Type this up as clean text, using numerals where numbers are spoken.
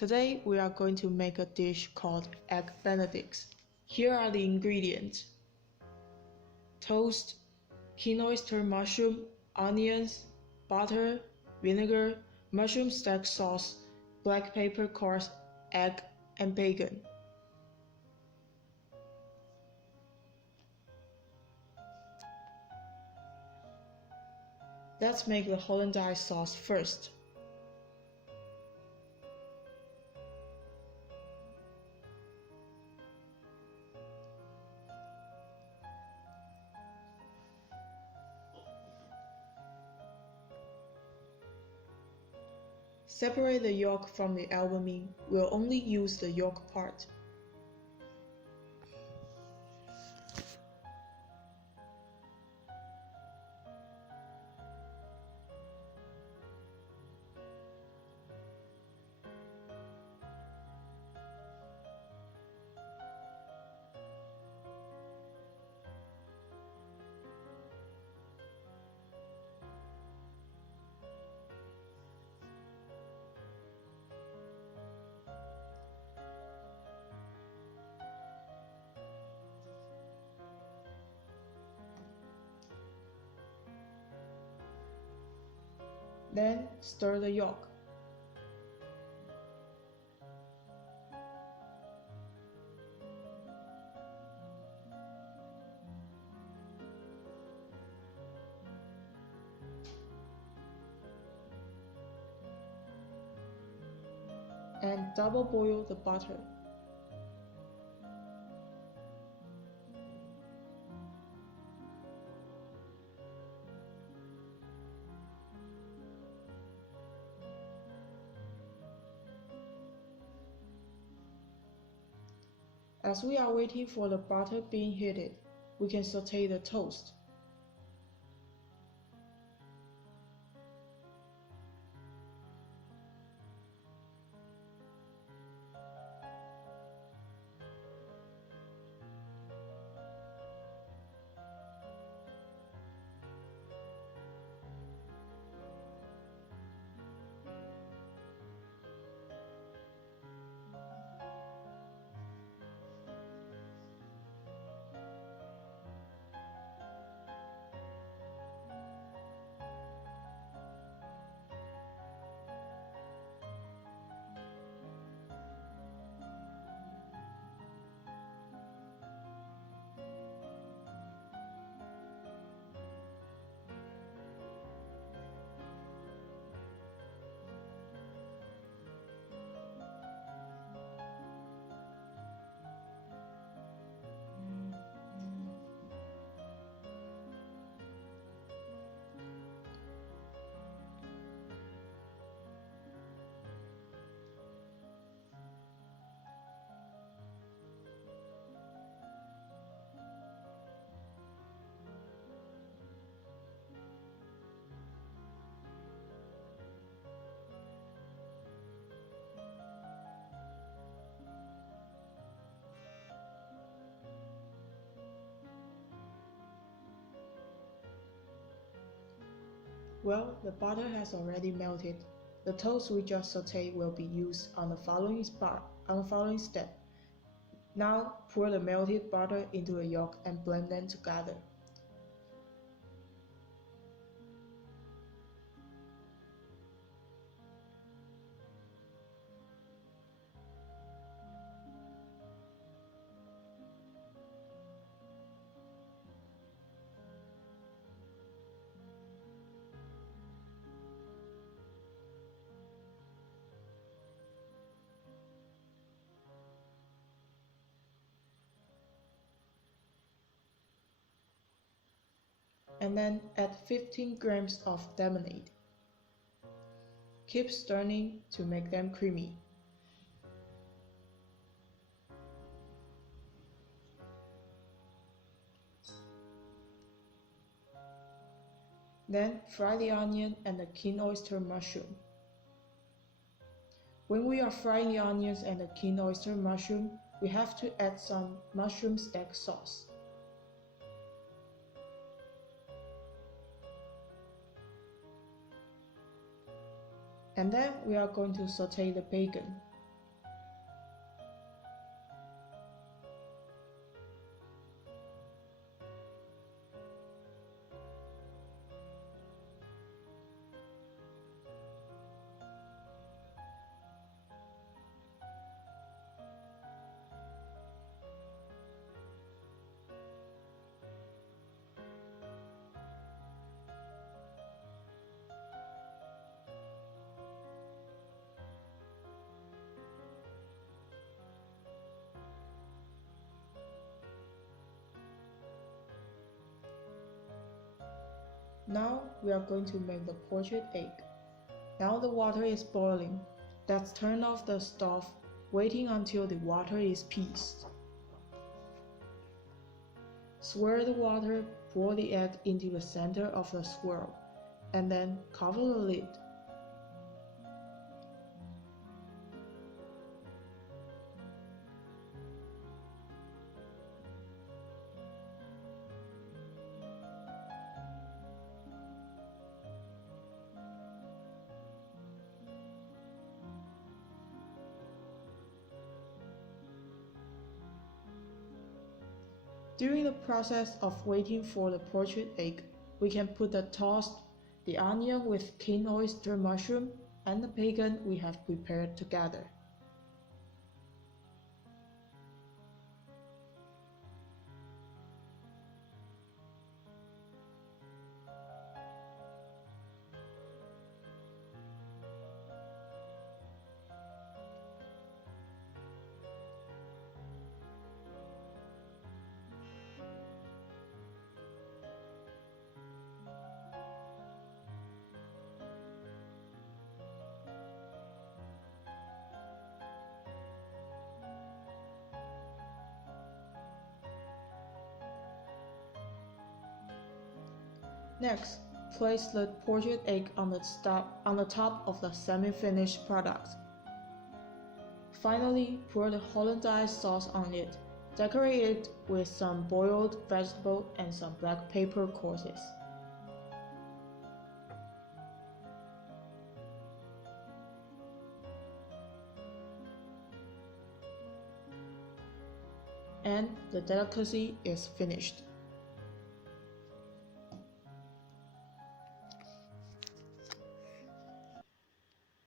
Today we are going to make a dish called Egg Benedict. Here are the ingredients: toast, king oyster mushroom, onions, butter, vinegar, mushroom steak sauce, black peppercorns, egg, and bacon. Let's make the hollandaise sauce first. Separate the yolk from the albumin. We'll only use the yolk part. Then stir the yolk. And double boil the butter. As we are waiting for the butter being heated, we can saute the toast. Well, the butter has already melted. The toast we just sauteed will be used on the following step. Now pour the melted butter into the yolk and blend them together. And then add 15 grams of lemonade. Keep stirring to make them creamy. Then fry the onion and the king oyster mushroom. When we are frying the onions and the king oyster mushroom, we have to add some mushroom steak sauce. And then we are going to saute the bacon. Now we are going to make the poached egg. Now the water is boiling. Let's turn off the stove, waiting until the water is peaced. Swirl the water, pour the egg into the center of the swirl, and then cover the lid. During the process of waiting for the poached egg, we can put the onion with king oyster mushroom and the bacon we have prepared together. Next, place the poached egg on the top of the semi-finished product. Finally, pour the Hollandaise sauce on it. Decorate it with some boiled vegetable and some black pepper courses. And the delicacy is finished.